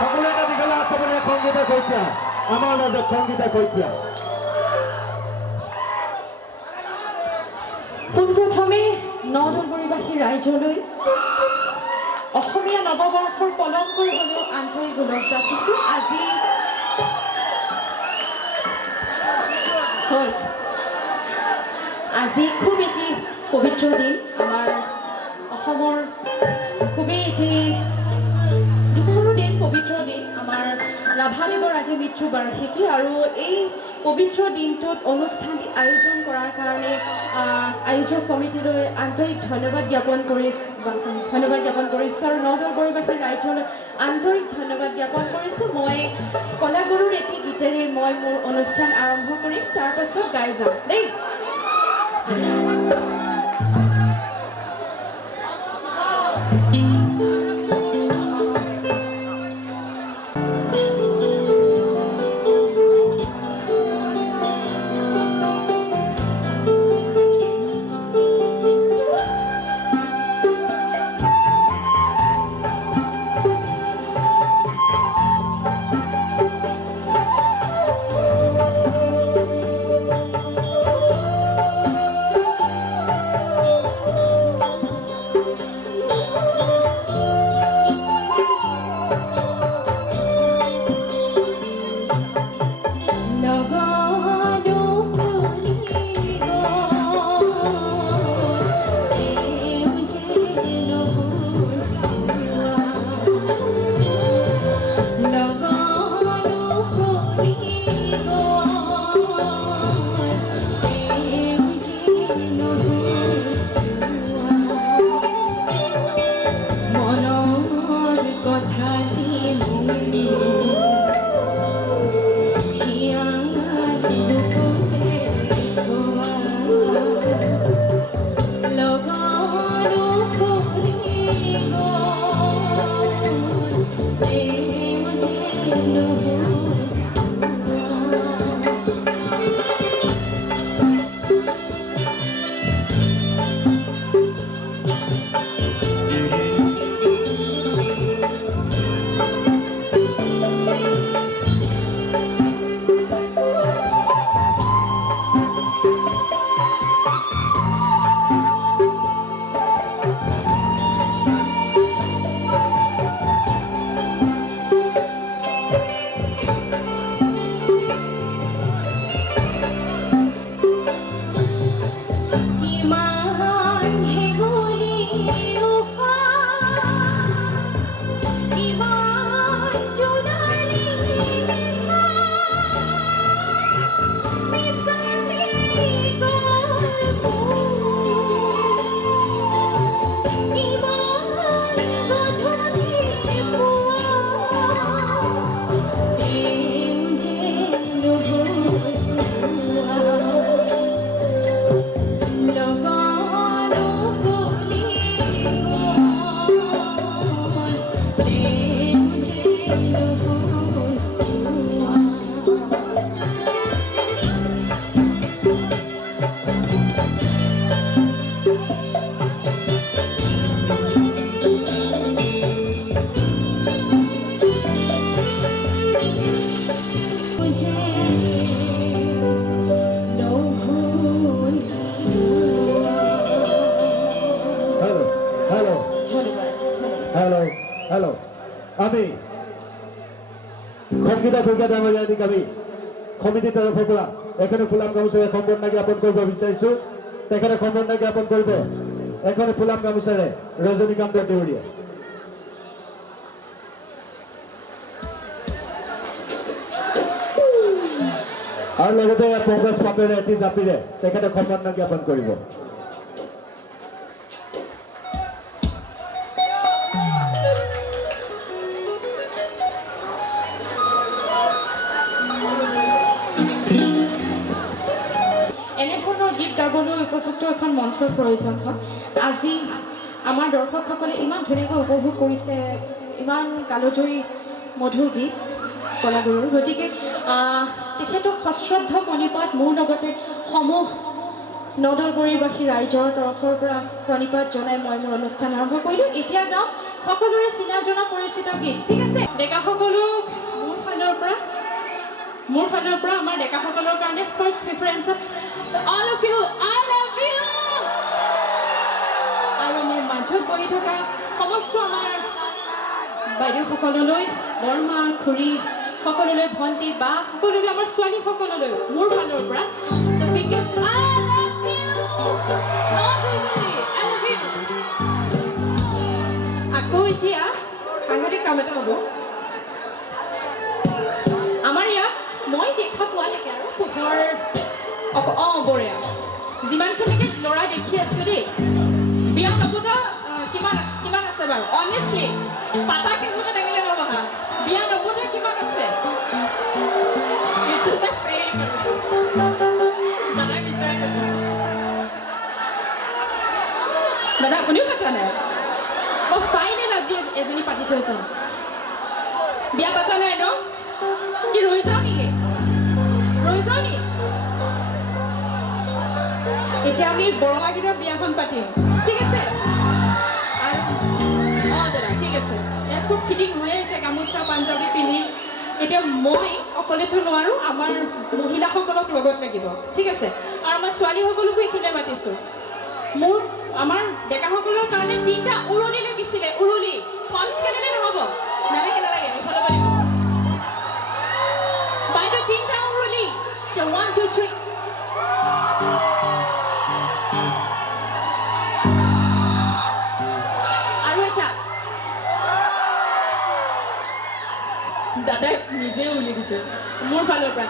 সকলে এটা দীঘলা আচমনে সংগীতা কৈতিয়া আমাৰ মাজত সংগীতা কৈতিয়া পোনপ্ৰথমে নলবাৰীবাসী ৰাইজলৈ অসমীয়া নৱবৰ্ষৰ পলংকৈ হ'লেও আন্তৰিক ওলগ যাচিছোঁ। আজি হয় আজি খুব এটি পবিত্ৰ দিন আমাৰ অসমৰ খুবেই এটি দুখৰো দিন পবিত্ৰ দিন আমাৰ ৰাভাদেৱৰ আজি মৃত্যুবাৰ্ষিকী আৰু এই পবিত্ৰ দিনটোত অনুষ্ঠান আয়োজন কৰাৰ কাৰণে আয়োজক কমিটিলৈ আন্তৰিক ধন্যবাদ জ্ঞাপন কৰিছোঁ আৰু নলবাৰীবাসী ৰাইজলৈ আন্তৰিক ধন্যবাদ জ্ঞাপন কৰিছোঁ। মই কলাগুৰুৰ এটি গীতেৰে মই মোৰ অনুষ্ঠান আৰম্ভ কৰিম, তাৰপাছত গাই যাম দেই। Hello. আমি সংগীতা কৈতিয়া ডাঙৰীয়াক আমি সমিতিৰ তৰফৰ পৰা এখনে ফুলাম গামোচাৰে সম্বৰ্ধনা জ্ঞাপন কৰিব বিচাৰিছোঁ। তেখেতে সম্বৰ্ধনা জ্ঞাপন কৰিব এখনে ফুলাম গামোচাৰে ৰজনীকান্ত দেউৰীয়া। আৰু লগতে পংকজ পাপেৰে এটি জাপিৰে তেখেতে সম্বৰ্ধনা জ্ঞাপন কৰিব। উপযুক্ত এখন মঞ্চৰ প্ৰয়োজন হয়। আজি আমাৰ দৰ্শকসকলে ইমান ধুনীয়াকৈ উপভোগ কৰিছে, ইমান কালজয়ী মধুৰ গীত কলাগুৰুৰ, গতিকে তেখেতক সশ্ৰদ্ধ প্ৰণিপাত মোৰ লগতে সমূহ নদলবৰীবাসী ৰাইজৰ তৰফৰ পৰা প্ৰণিপাত জনাই মই মোৰ অনুষ্ঠান আৰম্ভ কৰিলোঁ। এতিয়া গাওঁ সকলোৰে চিনা জনা পৰিচিত গীত, ঠিক আছে? ডেকাসকলক মোৰ ফালৰ পৰা আমাৰ ডেকাসকলৰ কাৰণে first preference all of you, I love you. আৰু মোৰ মাজত বহি থকা সমস্ত আমাৰ বাইদেউসকললৈ, বৰমা খুৰী সকলোলৈ, ভণ্টি বা সকলোলৈ, আমাৰ ছোৱালীসকললৈ মোৰ ফালৰ পৰা the biggest I love you, not only I love you। আকৌ এতিয়া সাংঘাতিক কাম এটা হ'ব। আমাৰ ইয়াত মই দেখা পোৱালৈকে আৰু পোধৰ বঢ়িয়া যিমানখিনিকে ল'ৰা দেখি আছোঁ দেই, বিয়া নপতা কিমান আছে বাৰু? অনেষ্টলি পাতা কেইজনে দাঙিলে নবহা, বিয়া নপতা কিমান আছে? এইটো যে ফেক দাদাই বিচাৰি কৈছে। দাদা আপুনিও পাতা নাই? মই ফাইনেল আজি এজনী পাতি থৈছোঁ। বিয়া পাতা নাই ন? কি ৰৈ যাওঁ নেকি? এতিয়া আমি বৰমাগীতৰ বিয়াখন পাতিম, ঠিক আছে? আৰু দাদা ঠিক আছে, ইয়াত চব ফিটিং হৈ আছে, গামোচা পাঞ্জাবী পিন্ধি। এতিয়া মই অকলেতো নোৱাৰোঁ, আমাৰ মহিলাসকলক লগত লাগিব, ঠিক আছে? আৰু আমাৰ ছোৱালীসকলকো এইখিনিতে মাতিছোঁ। আমাৰ ডেকাসকলৰ কাৰণে 3টা উৰুলি লাগিছিলে, উৰুলি। ফলচ কেনেকৈ নহ'ব? নালাগে, এইফালে পাতিব। বাইদেউ 3টা উৰুলি। 1 2 3 আৰু এটা দাদাই নিজে উলি দিছে মোৰ ফালৰ পৰা।